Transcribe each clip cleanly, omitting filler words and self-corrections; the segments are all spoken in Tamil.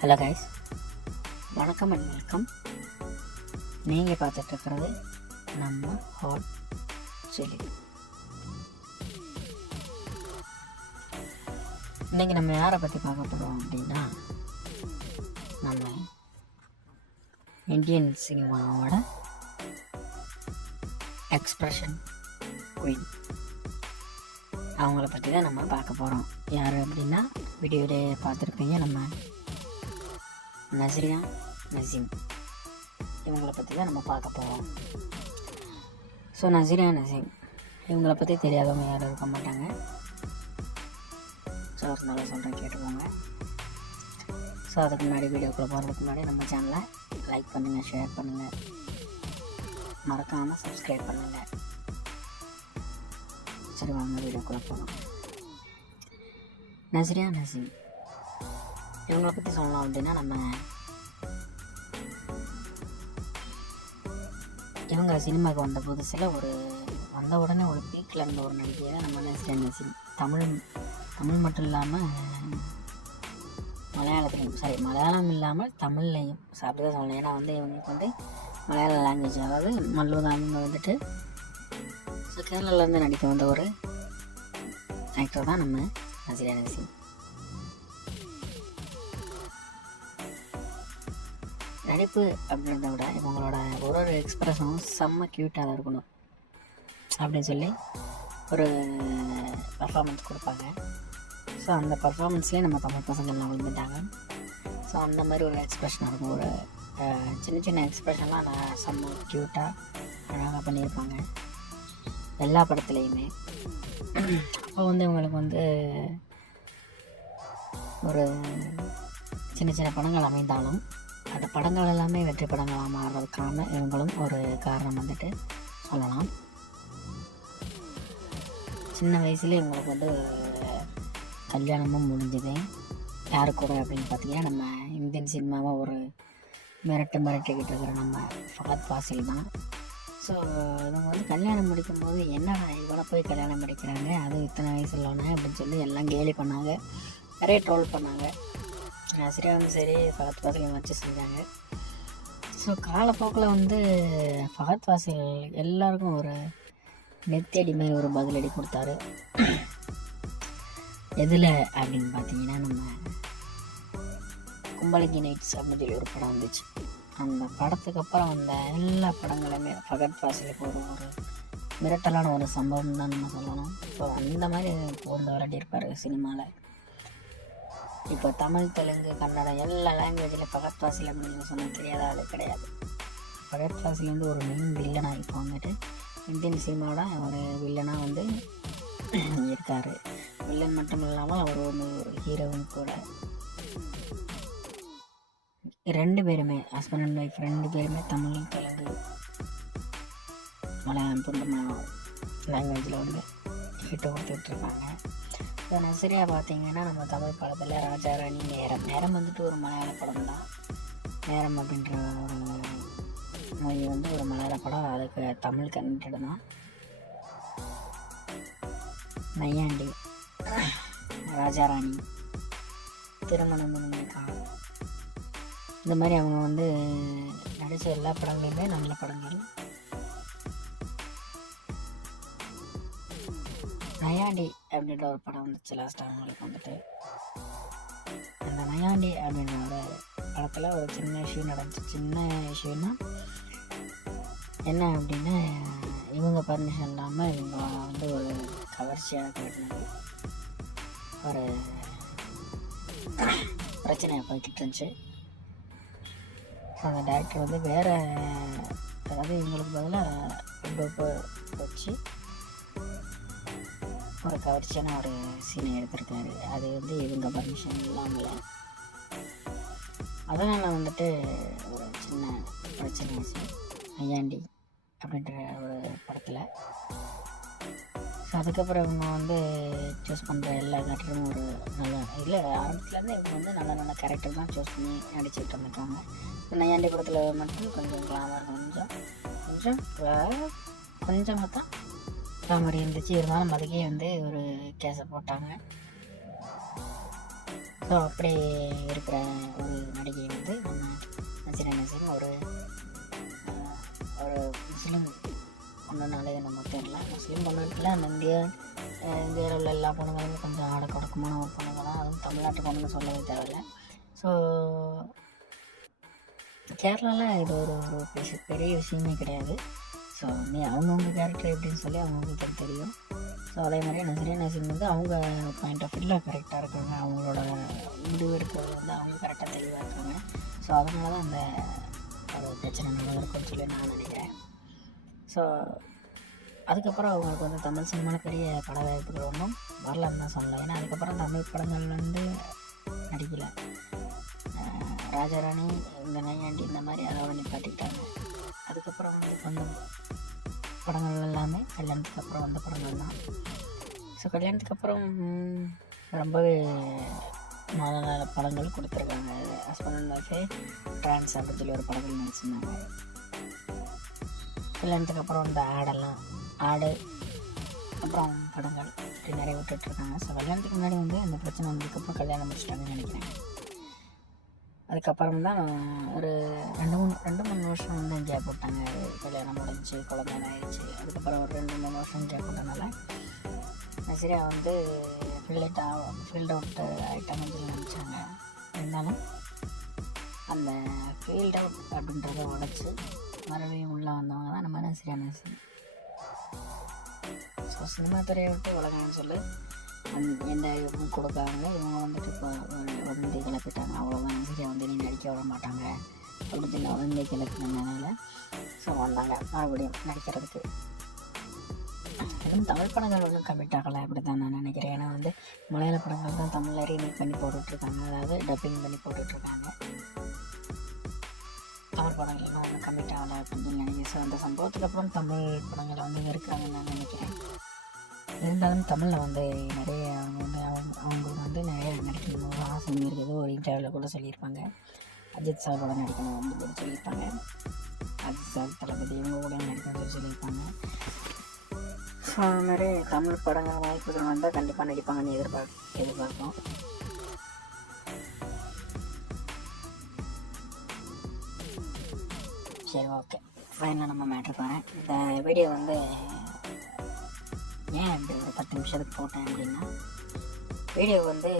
ஹலோ கைஸ், வணக்கம் அண்ட் வெல்கம். நீங்கள் பார்த்துட்ருக்கிறது நம்ம ஹாட் சில்லி. இன்றைக்கி நம்ம யாரை பற்றி பார்க்க போகிறோம் அப்படின்னா, நம்ம இந்தியன் சினிமாவோட எக்ஸ்பிரஷன் குயின் அவங்கள பற்றி தான் நம்ம பார்க்க போகிறோம். யார் அப்படின்னா, வீடியோவிலே பார்த்துருப்பீங்க, நம்ம நஸ்ரியா நசீம் இவங்களை பற்றி தான் நம்ம பார்க்க போகிறோம். ஸோ நஸ்ரியா நசீம் இவங்களை பற்றி தெரியாதவங்க யாரும் இருக்க மாட்டாங்க. ஸோ இருந்தாலும் சொல்கிறேன், கேட்டுக்கோங்க. ஸோ அதுக்கு முன்னாடி வீடியோக்குள்ளே போகிறதுக்கு முன்னாடி நம்ம சேனலை லைக் பண்ணுங்கள், ஷேர் பண்ணுங்கள், மறக்காமல் சப்ஸ்கிரைப் பண்ணுங்கள். சரி, வாங்க வீடியோக்குள்ளே போகலாம். நஸ்ரியா நசீம் இவங்களை பற்றி சொல்லலாம் அப்படின்னா, இவங்க சினிமாவுக்கு வந்த புதுசில் வந்த உடனே ஒரு பீக்கில் இருந்த ஒரு நடிகை தான் நம்ம நஸ்ரியா நசீம். தமிழ் மட்டும் இல்லாமல் மலையாளம் இல்லாமல் தமிழ்லையும் அப்படி தான் சொல்லணும். ஏன்னா இவங்களுக்கு மலையாள லாங்குவேஜ், அதாவது மல்லூர் அவங்க ஸோ கேரளாவிலேருந்து நடிக்க வந்த ஒரு ஆக்டர் தான் நம்ம நஸ்ரியா நசீம். நடிப்பு அப்படின்றத விட இவங்களோட ஒரு எக்ஸ்பிரஷனும் செம்ம க்யூட்டாக தான் இருக்கணும் அப்படின்னு சொல்லி ஒரு பர்ஃபார்மன்ஸ் கொடுப்பாங்க. ஸோ அந்த பர்ஃபார்மன்ஸ்லேயே நம்ம தமிழ் பசங்கள்லாம் விழுந்துட்டாங்க. ஸோ அந்த மாதிரி ஒரு எக்ஸ்பிரஷனாக இருக்கும். ஒரு சின்ன சின்ன எக்ஸ்பிரஷன்லாம் நான் செம்ம க்யூட்டாக அழகாக பண்ணியிருப்பாங்க எல்லா படத்துலேயுமே. அப்போ இவங்களுக்கு ஒரு சின்ன சின்ன படங்கள் அமைந்தாலும் அந்த படங்கள் எல்லாமே வெற்றி படங்களாக மாறுறதுக்கான இவங்களும் ஒரு காரணம் சொல்லலாம். சின்ன வயசுலேயே இவங்களுக்கு கல்யாணமும் முடிஞ்சது. யாரு கூட அப்படின்னு பார்த்தீங்கன்னா, நம்ம இந்தியன் சினிமாவை ஒரு மிரட்டிக்கிட்டு இருக்கிற நம்ம ஃபஹத் ஃபாசில் தான். ஸோ இவங்க கல்யாணம் முடிக்கும்போது என்னடா இவனை போய் கல்யாணம் முடிக்கிறாங்க, அது இத்தனை வயசு இல்லைன்னு அப்படின்னு சொல்லி எல்லாம் கேலி பண்ணாங்க, நிறைய ட்ரோல் பண்ணாங்க. நஸ்ரியாவும் சரி ஃபஹத் ஃபாசிலையும் வச்சு செஞ்சாங்க. ஸோ காலப்போக்கில் ஃபஹத் ஃபாசில் எல்லாருக்கும் ஒரு நெத்தடி மாதிரி ஒரு பதிலடி கொடுத்தாரு. எதில் அப்படின்னு பார்த்தீங்கன்னா, நம்ம கும்பலகி நைட்ஸ் அப்படின்னு சொல்லி ஒரு படம் வந்துச்சு. அந்த படத்துக்கு அப்புறம் வந்த எல்லா படங்களுமே ஃபஹத் ஃபாசிலுக்கு ஒரு மிரட்டலான ஒரு சம்பவம் தான் நம்ம சொல்லணும். ஸோ அந்த மாதிரி வந்து விளையாடிருப்பார் சினிமாவில். இப்போ தமிழ், தெலுங்கு, கன்னடம் எல்லா லாங்குவேஜில் ஃபஹத் ஃபாசில் அப்படின்னு சொன்னால் தெரியாத ஆள் கிடையாது. ஃபஹத் ஃபாசில் ஒரு மெயின் வில்லனாக இப்போ இந்தியன் சினிமாவோட ஒரு வில்லனாக இருக்கார். வில்லன் மட்டும் இல்லாமல் அவர் ஒரு ஹீரோவும் கூட. ரெண்டு பேருமே ஹஸ்பண்ட் அண்ட் ஒய்ஃப், ரெண்டு பேருமே தமிழ், தெலுங்கு, மலையாளம் போன்ற லாங்குவேஜில் ஹிட்டு கொடுத்துட்ருக்காங்க. இப்போ நஸ்ரியா பார்த்தீங்கன்னா, நம்ம தமிழ் படத்தில் ராஜா ராணி, நேரம் ஒரு மலையாள படம் தான். நேரம் அப்படின்ற ஒரு மூவி ஒரு மலையாள படம், அதுக்கு தமிழ் கண்டென்ட் தான். நையாண்டி, ராஜா ராணி, திருமணம் இந்த மாதிரி அவங்க நடித்த எல்லா படங்களுமே நல்ல படங்கள். நையாண்டி அப்படின்ற ஒரு படம் வந்துச்சு லாஸ்ட்டாக அவங்களுக்கு அந்த நையாண்டி அப்படின்ற ஒரு படத்தில் ஒரு சின்ன இஷ்யூ நடந்துச்சு. சின்ன இஷ்யூன்னா என்ன அப்படின்னா, இவங்க பர்மிஷன் இல்லாமல் இவங்க ஒரு கவர்ச்சியாக கேட்டினது ஒரு பிரச்சனை போய்கிட்டு இருந்துச்சு. ஸோ அந்த டேரக்டர் வேறு, அதாவது இவங்களுக்கு பதிலாக வச்சு ஒரு கவர்ச்சியான ஒரு சீனை எடுத்திருக்காரு. அது இவங்க பர்மிஷன் இல்லாமல். அதனால் ஒரு சின்ன பிரச்சனை ஆச்சு நையாண்டி அப்படின்ற ஒரு படத்தில். ஸோ அதுக்கப்புறம் இவங்க சூஸ் பண்ணுற எல்லா கேரக்டரும் ஒரு நல்ல ஆரம்பத்துலேருந்து இவங்க நல்ல கேரக்டர் தான் சூஸ் பண்ணி நடிச்சுட்டு இருந்திருக்காங்க. நையாண்டி படத்தில் மட்டும் கொஞ்சம் கிளாமர் கொஞ்சமாக தான் கிளாமர் இருந்துச்சு. இருந்தாலும் அதுக்கே ஒரு கேஸை போட்டாங்க. ஸோ அப்படி இருக்கிற ஒரு நடிகை வந்து நம்ம நஸ்ரியா நசீம் ஒரு முஸ்லீம் பொண்ணுனாலே நம்ம தெரியல. முஸ்லீம் பொண்ணுல நம்ம இந்தியாவில் உள்ள எல்லா பொண்ணுங்களுமே கொஞ்சம் அடக்கொடக்கமான ஒரு பொண்ணுங்க தான். அதுவும் தமிழ்நாட்டு பொண்ணுன்னு சொல்லவே தேவையில்லை. ஸோ கேரளாவில் இது ஒரு பெரிய விஷயமே கிடையாது. ஸோ அவங்கவுங்க கேரக்டர் எப்படின்னு சொல்லி அவங்களுக்கு தெரியும். ஸோ அதே மாதிரி நஸ்ரியா நசீம் வந்து அவங்க பாயிண்ட் ஆஃப் வியூவில் கரெக்டாக இருக்காங்க. அவங்களோட முடிவு எடுக்கிறது வந்து அவங்க கரெக்டாக தெளிவாக இருக்காங்க. ஸோ அதனால தான் அந்த ஒரு பிரச்சனை நடந்திருக்குன்னு சொல்லி நான் நினைக்கிறேன். ஸோ அதுக்கப்புறம் அவங்களுக்கு வந்து தமிழ் சினிமாவில் பெரிய பட வாய்ப்புகள் ஒன்றும் வரலன்னு தான் சொல்லலாம். ஏன்னா அதுக்கப்புறம் தமிழ் படங்கள் வந்து நடிக்கலை. ராஜாராணி, இந்த நையாண்டி இந்த மாதிரி அதோட நிப்பாட்டிட்டாங்க. அதுக்கப்புறம் வந்து வந்த படங்கள் எல்லாமே கல்யாணத்துக்கு அப்புறம் வந்த படங்கள் தான். ஸோ கல்யாணத்துக்கு அப்புறம் ரொம்பவே நல்ல படங்கள் கொடுத்துருக்காங்க. ஹஸ்பண்ட் அண்ட் ஒய்ஃபே ட்ரான்ஸ் அப்படின்னு சொல்லி ஒரு படங்கள் நடிச்சிருந்தாங்க. கல்யாணத்துக்கு அப்புறம் இந்த ஆடு அப்புறம் படங்கள் இப்படி நிறைய விட்டுட்ருக்காங்க. ஸோ கல்யாணத்துக்கு முன்னாடி வந்து அந்த பிரச்சனை வந்ததுக்கப்புறம் கல்யாணம் முடிச்சிட்டாங்கன்னு நினைக்கிறேன். அதுக்கப்புறம் தான் ஒரு 2-3 வருஷம் வந்து கேப் போட்டாங்க. கல்யாணம் முடிஞ்சு குழந்தை ஆயிடுச்சு. அதுக்கப்புறம் ஒரு 2-3 வருஷம் கேப் போட்டனால நஸ்ரியா வந்து ஃபீல்ட் அவுட் ஆகிட்டாங்கன்னு சொல்லி நினச்சாங்க. இருந்தாலும் அந்த ஃபீல்ட் அவுட் அப்படின்றத உடச்சி மறுபடியும் உள்ளே வந்தவங்க தான் நம்ம நஸ்ரியா நசீம். ஸோ சினிமா துறையை விட்டு உலகம்னு சொல்லி எந்த இதுவும் கொடுக்காங்க. இவங்க வந்துட்டு இப்போ வதந்தி கிளப்பிட்டாங்க. அவ்வளோதான், நஸ்ரியா வந்து நீங்கள் நடிக்க விட மாட்டாங்க அப்படின்னு சொல்லி வதந்தி கிளப்பினால ஸோ வந்தாங்க மறுபடியும் நடிக்கிறதுக்கு. அதுவும் தமிழ் படங்கள் ஒன்றும் கமிட் ஆகலை அப்படி தான் நான் நினைக்கிறேன். ஏன்னா வந்து மலையாள படங்கள் தான் தமிழில் ரீமேக் பண்ணி போட்டுட்ருக்காங்க, அதாவது டப்பிங் பண்ணி போட்டுட்ருக்காங்க. தமிழ் படங்கள் இன்னும் ஒன்றும் கமிட் ஆகலை அப்படின்னு சொல்லி நினைக்கிறேன். ஸோ அந்த சம்பவத்துக்கு அப்புறம் தமிழ் படங்களை வந்து இருக்கிறாங்கன்னு நான் நினைக்கிறேன். இருந்தாலும் தமிழில் வந்து நிறைய அவங்களுக்கு வந்து நிறைய நடிக்கணும் ஆசை இருக்குது. ஒரு இன்டர்வியூவில் கூட சொல்லியிருப்பாங்க, அஜித் சார் கூட நடிக்கணும் அப்படின்னு சொல்லி சொல்லியிருப்பாங்க. அஜித் சார், தளபதி இவங்க கூட நடிக்கணும்னு சொல்லியிருப்பாங்க. ஸோ அது மாதிரி தமிழ் படங்கள் வாய்ப்புகள் வந்தால் கண்டிப்பாக நடிப்பாங்கன்னு எதிர்பார்ப்போம். சரி, ஓகே, ஃபைனலாக நம்ம மேட்ரு போகிறேன். இந்த வீடியோ வந்து ஏன் இப்படி ஒரு 10 நிமிஷத்துக்கு போட்டேன் அப்படின்னா, வீடியோ வந்து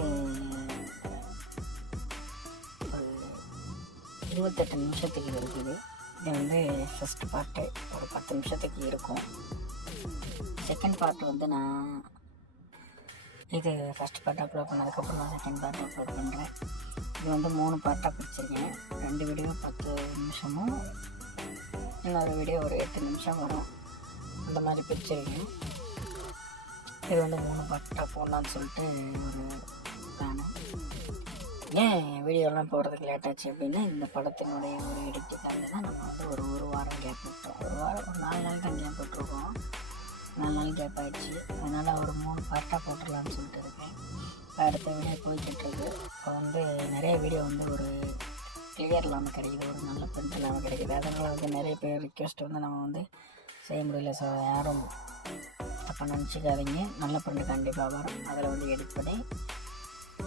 ஒரு 28 நிமிஷத்துக்கு இருக்குது. இது வந்து ஃபஸ்ட்டு பார்ட்டு ஒரு 10 நிமிஷத்துக்கு இருக்கும். செகண்ட் பார்ட் வந்து நான் இது ஃபஸ்ட் பார்ட் அப்லோட் பண்ணதுக்கப்புறம் நான் செகண்ட் பார்ட் அப்லோட் பண்ணுறேன். இது வந்து 3 பார்ட்டாக பிடிச்சிருக்கேன். 2 வீடியோ 10 நிமிஷமும், இன்னொரு வீடியோ ஒரு 8 நிமிஷம் வரும். அந்த மாதிரி பிரிச்சிருக்கேன். இது வந்து 3 பார்ட்டாக போடலான்னு சொல்லிட்டு ஒரு பிளானு. ஏன் வீடியோலாம் போடுறதுக்கு லேட் ஆச்சு அப்படின்னா, இந்த படத்தினுடைய ஒரு எடிட்டுக்காக தான் நம்ம வந்து ஒரு வாரம் கேப் விட்டோம். ஒரு 4 நாள் தான் கேப் விட்டுருக்கோம். 4 நாள் கேப் ஆகிடுச்சு. அதனால் ஒரு 3 பார்ட்டாக போட்டுடலான்னு சொல்லிட்டு இருக்கேன். இப்போ அடுத்த வீடியோ போய்கிட்டுருக்கு. இப்போ வந்து நிறைய வீடியோ வந்து ஒரு கிளியர் இல்லாமல் கிடைக்கிது, ஒரு நல்ல பிரிண்ட் இல்லாமல் கிடைக்கிது. அதனால் வந்து நிறைய பேர் ரிக்வெஸ்ட் வந்து நம்ம வந்து செய்ய முடியல. ஸோ யாரும் தப்பாக நினச்சிக்காதீங்க. நல்ல பிரிண்ட் கண்டிப்பாக வரும். அதில் வந்து எடிட் பண்ணி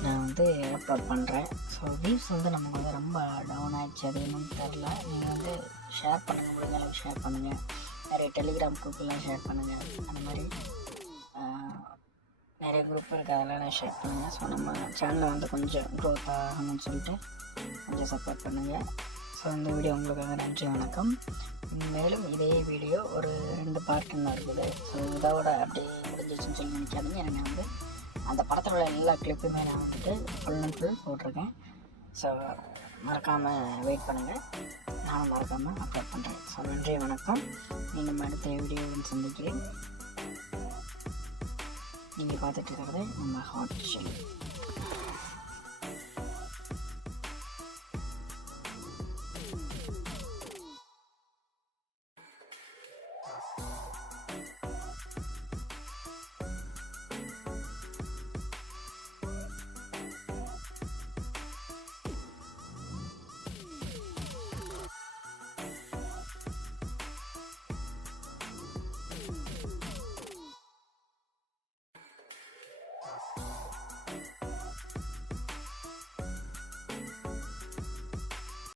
நான் வந்து அப்லோட் பண்ணுறேன். ஸோ வியூஸ் வந்து நமக்கு வந்து ரொம்ப டவுன் ஆகிடுச்சு. அது என்னன்னு தெரில. நீங்கள் வந்து ஷேர் பண்ணுங்கள், முடிஞ்ச அளவுக்கு ஷேர் பண்ணுங்கள். நிறைய டெலிகிராம் குரூப்லாம் ஷேர் பண்ணுங்கள். அந்த மாதிரி நிறைய குரூப் இருக்குது, அதெல்லாம் ஷேர் பண்ணுங்கள். ஸோ நம்ம சேனலை வந்து கொஞ்சம் க்ரோத் ஆகணும்னு சொல்லிட்டு கொஞ்சம் சப்போர்ட் பண்ணுங்கள். ஸோ இந்த வீடியோ உங்களுக்காக நன்றி, வணக்கம். மேலும் இதே வீடியோ ஒரு 2 பார்ட் இன்னும் இருக்குது. ஸோ இதோட அப்படி முடிஞ்சிச்சுன்னு சொல்லி நினைக்காதீங்க. எனக்கு வந்து அந்த படத்தில் உள்ள எல்லா கிளிப்புமே நான் வந்துட்டு ஃபுல் அண்ட் ஃபுல் போட்டிருக்கேன். ஸோ மறக்காமல் வெயிட் பண்ணுங்கள், நானும் மறக்காமல் அப்லோட் பண்ணுறேன். ஸோ நன்றி, வணக்கம். நீங்கள் அடுத்த வீடியோவில் சந்திக்கிறேன். நீங்கள் பார்த்துட்டு இருக்கிறது நம்ம ஹாட் ஷெல்.